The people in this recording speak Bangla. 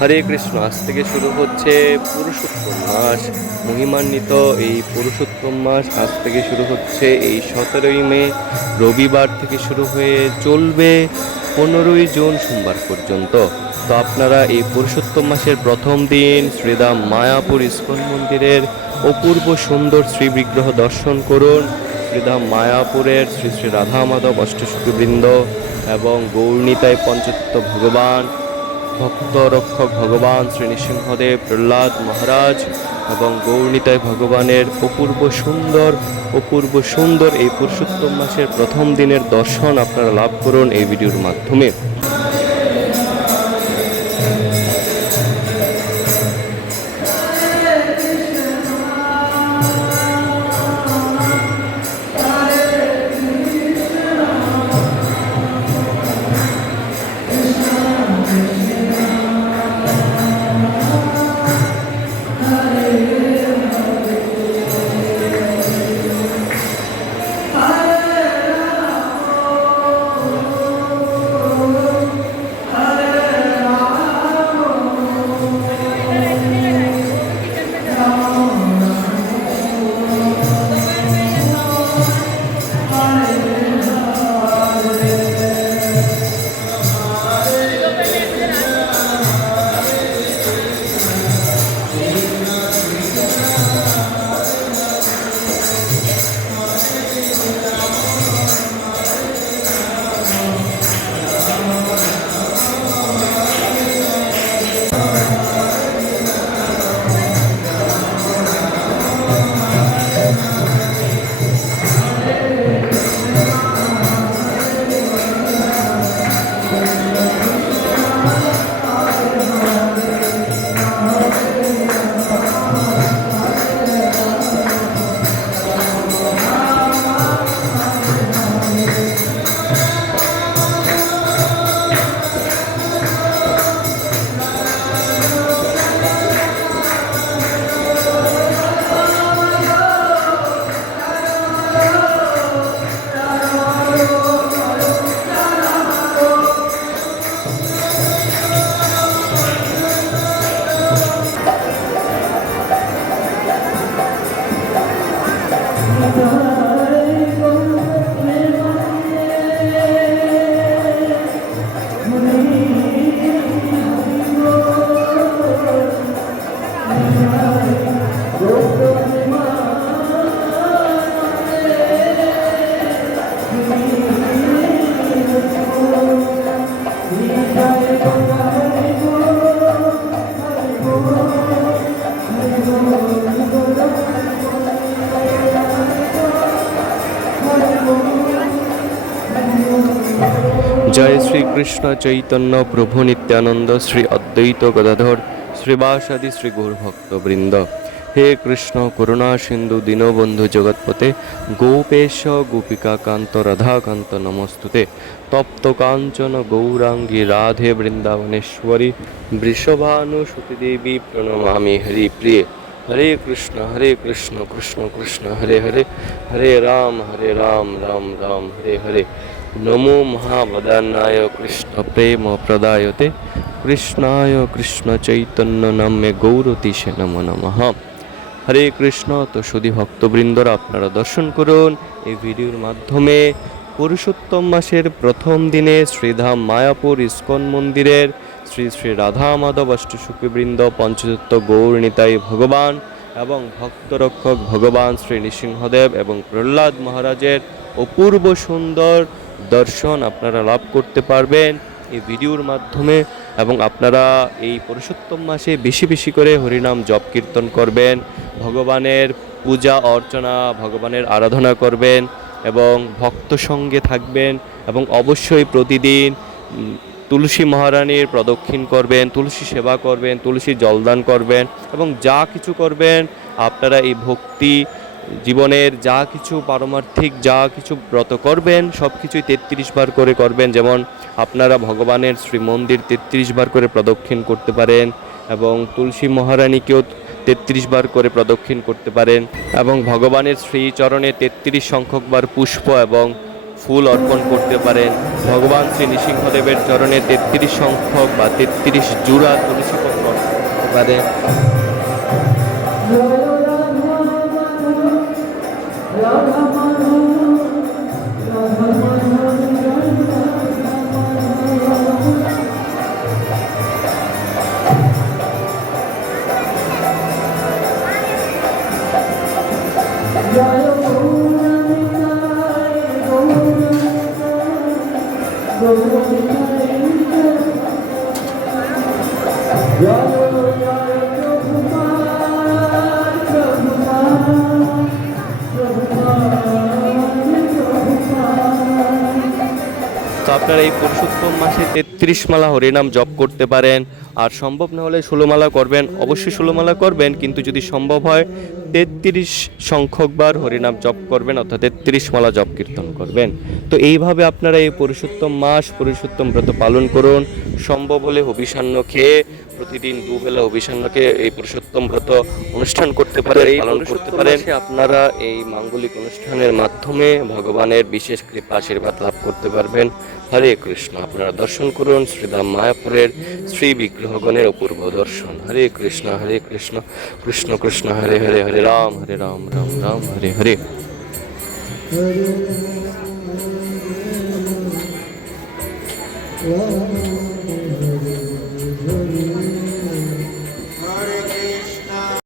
হরে কৃষ্ণ। আজ থেকে শুরু হচ্ছে পুরুষোত্তম মাস। মহিমান্বিত এই পুরুষোত্তম মাস আজ থেকে শুরু হচ্ছে এই 17ই মে রবিবার থেকে শুরু হয়ে চলবে 15ই জুন সোমবার পর্যন্ত। তো আপনারা এই পুরুষোত্তম মাসের প্রথম দিন শ্রীধাম মায়াপুর ইস্কন মন্দিরের অপূর্ব সুন্দর শ্রীবিগ্রহ দর্শন করুন। শ্রীধাম মায়াপুরের শ্রী শ্রী রাধা মাধব অষ্টসখীবৃন্দ এবং গৌরনীতাই পঞ্চতত্ত্ব ভগবান, ভক্ত রক্ষক ভগবান শ্রী নৃসিংহদেব, প্রহ্লাদ মহারাজ এবং গৌরনীতাই ভগবানের অপূর্ব সুন্দর এই পুরুষোত্তম মাসের প্রথম দিনের দর্শন আপনারা লাভ করুন এই ভিডিওর মাধ্যমে। জয় শ্রীকৃষ্ণ চৈতন্য প্রভু নিত্যানন্দ শ্রী অদ্বৈত গদাধর শ্রীবাসাদি শ্রী গৌর ভক্তবৃন্দ। হে কৃষ্ণ করুণা সিন্ধু দীনবন্ধু জগৎপতে গোপেশ গোপিকা কান্ত রাধাকান্ত নমস্তুতে। তপ্ত কাঞ্চন গৌরাঙ্গী রাধে বৃন্দাবনেশ্বরী বৃষভানুসুতি দেবী প্রণমামি হরিপ্রিয়ে। হরে কৃষ্ণ কৃষ্ণ কৃষ্ণ হরে হরে, হরে রাম রাম রাম হরে হরে। নমো মহাবদান্নায় কৃষ্ণ প্রেম প্রদায়তে কৃষ্ণায় কৃষ্ণ চৈতন্য নামে গৌরতীশে নমো নমঃ। হরে কৃষ্ণ। তো সুধী ভক্তবৃন্দরা, আপনারা দর্শন করুন এই ভিডিওর মাধ্যমে পুরুষোত্তম মাসের প্রথম দিনে শ্রীধাম মায়াপুর ইস্কন মন্দিরের শ্রী শ্রী রাধা মাধব অষ্টসখীবৃন্দ, পঞ্চতত্ত্ব গৌরনীতাই ভগবান এবং ভক্তরক্ষক ভগবান শ্রী নৃসিংহদেব এবং প্রহ্লাদ মহারাজের অপূর্ব সুন্দর দর্শন আপনারা লাভ করতে পারবেন এই ভিডিওর মাধ্যমে। এবং আপনারা এই পুরুষোত্তম মাসে বেশি বেশি করে হরিনাম জপ কীর্তন করবেন, ভগবানের পূজা অর্চনা, ভগবানের আরাধনা করবেন এবং ভক্ত সঙ্গে থাকবেন এবং অবশ্যই প্রতিদিন তুলসী মহারানীর প্রদক্ষিণ করবেন, তুলসী সেবা করবেন, তুলসী জলদান করবেন এবং যা কিছু করবেন আপনারা এই ভক্তি জীবনের যা কিছু পারমার্থিক যা কিছু ব্রত করবেন সব কিছুই 33 বার করে করবেন। যেমন আপনারা ভগবানের শ্রীমন্দির 33 বার করে প্রদক্ষিণ করতে পারেন এবং তুলসী মহারানীকেও 33 বার করে প্রদক্ষিণ করতে পারেন এবং ভগবানের শ্রীচরণে 33 সংখ্যক বার পুষ্প এবং ফুল অর্পণ করতে পারেন। ভগবান শ্রী নৃসিংহদেবের চরণে 33 সংখ্যক বা 33 জোড়া তুলসী পত্র অর্পণ করতে পারেন। তো আপনারা এই পুরুষোত্তম মাসে 33 মালা হরিনাম জপ করতে পারেন। আর সম্ভব না হলে 16 মালা করবেন, অবশ্যই 16 মালা করবেন, কিন্তু যদি সম্ভব হয় 33 সংখ্যকবার হরিনাম জপ করবেন, অর্থাৎ 33 মালা জপ কীর্তন করবেন। তো এইভাবে আপনারা এই পুরুষোত্তম মাস, পুরুষোত্তম ব্রত পালন করুন। সম্ভব হলে হবিষান্ন খেয়ে প্রতিদিন দুবেলা হবিষান্ন খেয়ে এই পুরুষোত্তম ব্রত অনুষ্ঠান করতে পারেন, পালন করতে পারেন। আপনারা এই মাঙ্গলিক অনুষ্ঠানের মাধ্যমে ভগবানের বিশেষ কৃপা আশীর্বাদ লাভ করতে পারবেন। হরে কৃষ্ণ। আপনারা দর্শন করুন শ্রীধাম মায়াপুরের শ্রী বিগ্রহগণের অপূর্ব দর্শন। হরে কৃষ্ণ কৃষ্ণ কৃষ্ণ হরে হরে, হরে রাম রাম রাম হরে হরে। Hare